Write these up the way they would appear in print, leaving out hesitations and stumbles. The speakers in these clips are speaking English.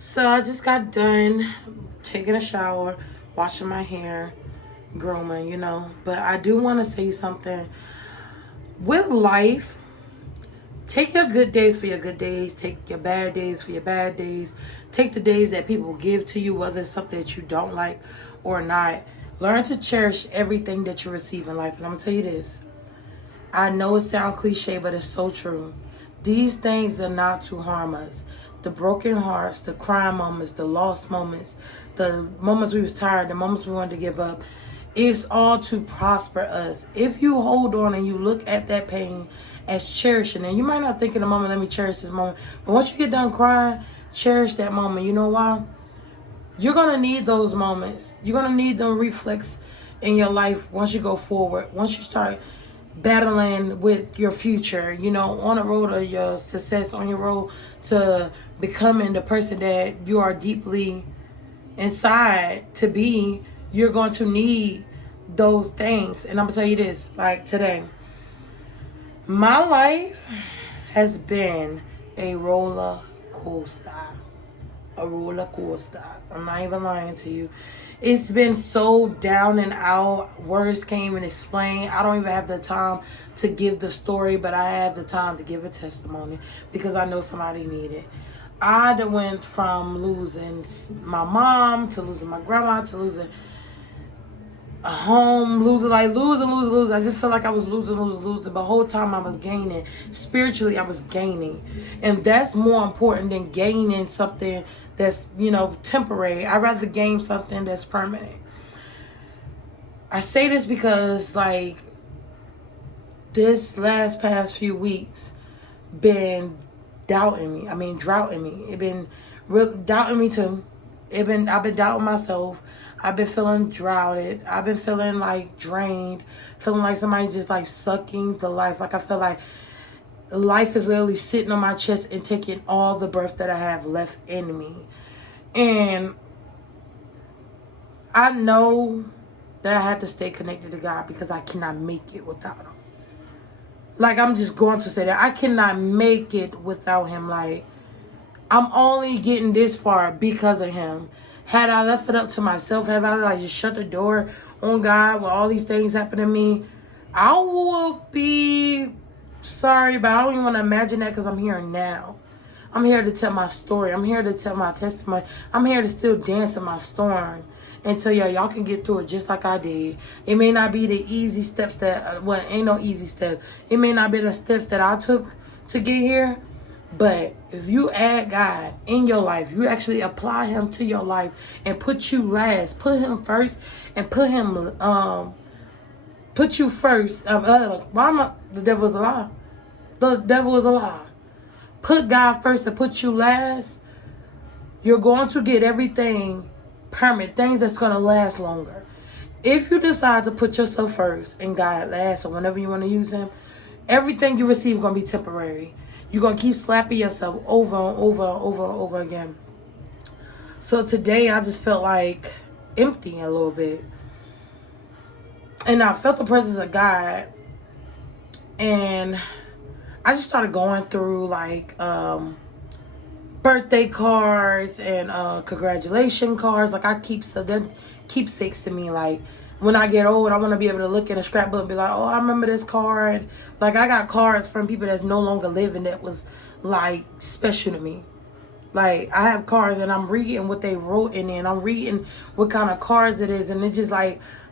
So I just got done taking a shower, washing my hair, grooming. But I do want to say something. With life, take your good days for your good days. Take your bad days for your bad days. Take the days that people give to you, whether it's something that you don't like or not. Learn to cherish everything that you receive in life. And I'm going to tell you this. I know it sounds cliche, but it's so true. These things are not to harm us. The broken hearts, the crying moments, the lost moments, the moments we was tired, the moments we wanted to give up, it's all to prosper us. If you hold on and you look at that pain as cherishing, and you might not think in the moment, let me cherish this moment, but once you get done crying, cherish that moment. You know why? You're going to need those moments. You're going to need them reflex in your life once you go forward. Once you start battling with your future, on the road of your success, on your road to becoming the person that you are deeply inside to be, you're going to need those things. And I'm going to tell you this, like today, my life has been a roller coaster. A roller coaster. I'm not even lying to you. It's been so down and out. Words can't even explain. I don't even have the time to give the story, but I have the time to give a testimony because I know somebody need it. I done went from losing my mom to losing my grandma to losing a home, losing. I just felt like I was losing. But the whole time I was gaining. Spiritually, I was gaining. And that's more important than gaining something that's, temporary. I'd rather gain something that's permanent. I say this because, this past few weeks been doubting me. Droughting me. It been real doubting me too. I've been doubting myself. I've been feeling droughted. I've been feeling drained. Feeling like somebody just sucking the life. I feel like life is literally sitting on my chest and taking all the breath that I have left in me. And I know that I have to stay connected to God because I cannot make it without Him. I'm just going to say that. I cannot make it without Him. I'm only getting this far because of Him. Had I left it up to myself, have I just shut the door on God with all these things happen to me, I will be sorry, but I don't even want to imagine that because I'm here now. I'm here to tell my story. I'm here to tell my testimony. I'm here to still dance in my storm and tell y'all can get through it just like I did. It may not be the easy steps ain't no easy step. It may not be the steps that I took to get here. But if you add God in your life, you actually apply Him to your life and put you last, put Him first, and put you first. The devil is a lie. The devil is a lie. Put God first and put you last. You're going to get everything permanent, things that's going to last longer. If you decide to put yourself first and God last, or whenever you want to use Him, everything you receive is going to be temporary. You're going to keep slapping yourself over and over and over and over again. So today I just felt empty a little bit. And I felt the presence of God. And I just started going through birthday cards and congratulation cards. I keep stuff that keepsakes to me. When I get old, I want to be able to look in a scrapbook and be like, oh, I remember this card. I got cards from people that's no longer living that was, special to me. I have cards and I'm reading what they wrote in it. And I'm reading what kind of cards it is. And it just,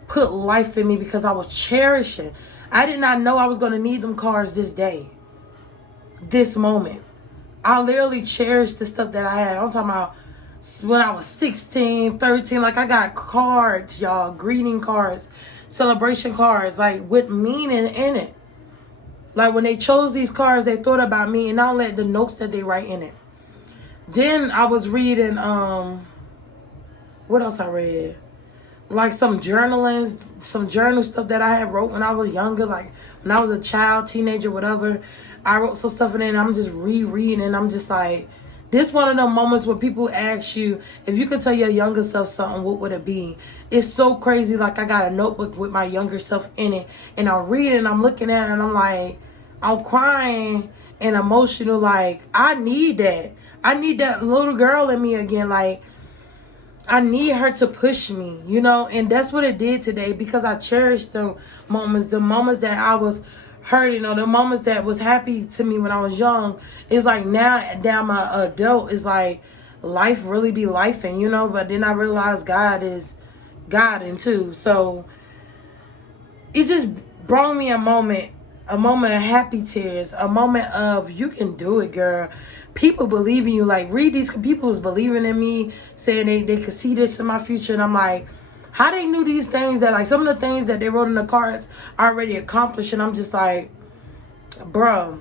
put life in me because I was cherishing. I did not know I was going to need them cards this day. This moment. I literally cherished the stuff that I had. I'm talking about when I was 16, 13, I got cards, y'all, greeting cards, celebration cards, with meaning in it. When they chose these cards, they thought about me and not let the notes that they write in it. Then I was reading, what else I read? Some journaling, some journal stuff that I had wrote when I was younger, when I was a child, teenager, whatever. I wrote some stuff in there and I'm just rereading and I'm just this one of the moments where people ask you, if you could tell your younger self something, what would it be? It's so crazy. I got a notebook with my younger self in it. And I'm reading, I'm looking at it, and I'm crying and emotional. I need that. I need that little girl in me again. Like, I need her to push me, you know, and that's what it did today, because I cherished the moments that I was hurting, or the moments that was happy to me when I was young. It's like now that I'm an adult, it's like life really be lifing, you know, but then I realized God is God and too. So it just brought me a moment of happy tears, a moment of, you can do it, girl. People believe in you. Like, read these people was believing in me, saying they could see this in my future. And I'm like, how they knew these things, that like some of the things that they wrote in the cards I already accomplished. And I'm just like, bro,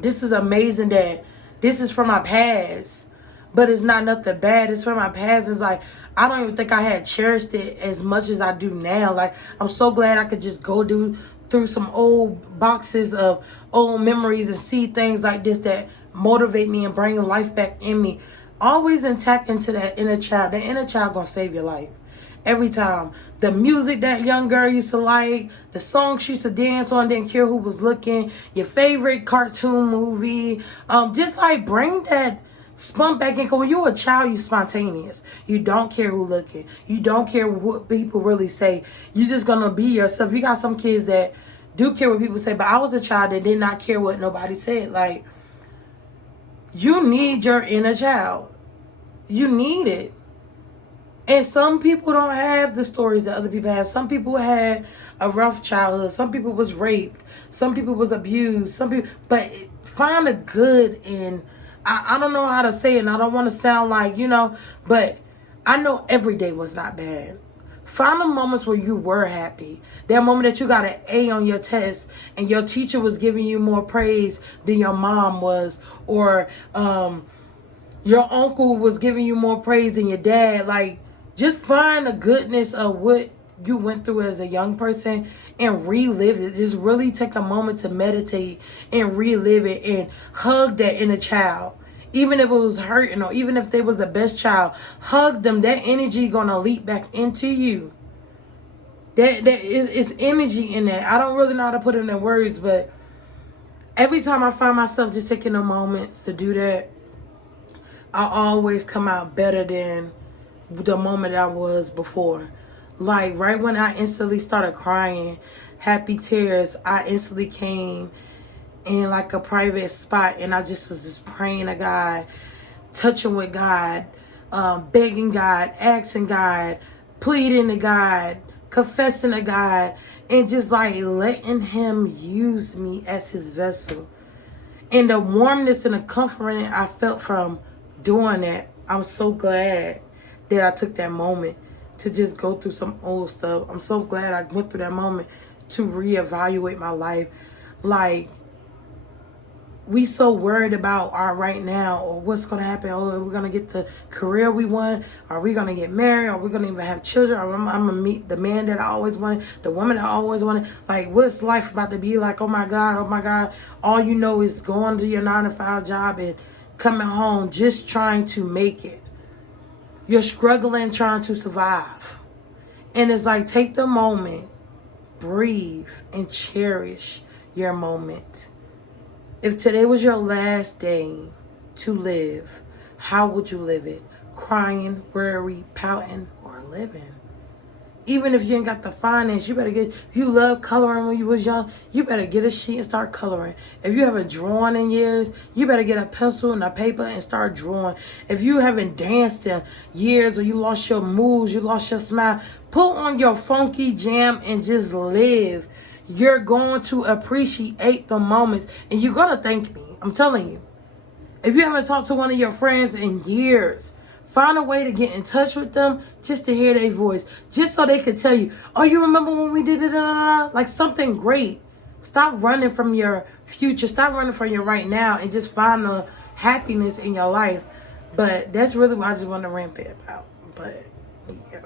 this is amazing that this is from my past, but it's not nothing bad. It's from my past. It's like, I don't even think I had cherished it as much as I do now. Like, I'm so glad I could just go through some old boxes of old memories and see things like this that motivate me and bring life back in me. Always intact into that inner child. That inner child gonna save your life. Every time. The music that young girl used to like, the songs she used to dance on, didn't care who was looking, your favorite cartoon movie. Just like bring that spunk back in. Cause when you're a child, you're spontaneous. You don't care who looking. You don't care what people really say. You're just gonna be yourself. You got some kids that do care what people say, but I was a child that did not care what nobody said. Like, you need your inner child. You need it. And some people don't have the stories that other people have. Some people had a rough childhood. Some people was raped. Some people was abused. Some people, but find a good in, I don't know how to say it, and I don't want to sound like, you know, but I know every day was not bad. Find the moments where you were happy. That moment that you got an A on your test and your teacher was giving you more praise than your mom was, or your uncle was giving you more praise than your dad. Like, just find the goodness of what you went through as a young person and relive it. Just really take a moment to meditate and relive it and hug that inner child. Even if it was hurting, or even if they was the best child, hug them. That energy gonna leap back into you. That is energy in that. I don't really know how to put it in words, but every time I find myself just taking the moments to do that, I always come out better than the moment I was before. Like, right when I instantly started crying, happy tears, I instantly came in like a private spot, and I just was just praying to God, touching with God, begging God, asking God, pleading to God, confessing to God, and just like letting him use me as his vessel. And the warmness and the comfort I felt from doing that, I'm so glad that I took that moment to just go through some old stuff. I'm so glad I went through that moment to reevaluate my life. Like, we so worried about our right now, or what's going to happen. Oh, are we going to get the career we want? Are we going to get married? Are we going to even have children? Or I'm going to meet the man that I always wanted, the woman that I always wanted. Like, what's life about to be like? Oh my God. All you know is going to your 9-to-5 job and coming home just trying to make it. You're struggling trying to survive. And it's like, take the moment, breathe, and cherish your moment. If today was your last day to live, how would you live it? Crying, worried, pouting, or living? Even if you ain't got the finance, you better get, if you love coloring when you was young, you better get a sheet and start coloring. If you haven't drawn in years, you better get a pencil and a paper and start drawing. If you haven't danced in years, or you lost your moves, you lost your smile, put on your funky jam and just live. You're going to appreciate the moments, and you're going to thank me. I'm telling you. If you haven't talked to one of your friends in years, find a way to get in touch with them just to hear their voice. Just so they could tell you, oh, you remember when we did it? Like something great. Stop running from your future. Stop running from your right now, and just find the happiness in your life. But that's really what I just want to rant about. But, yeah.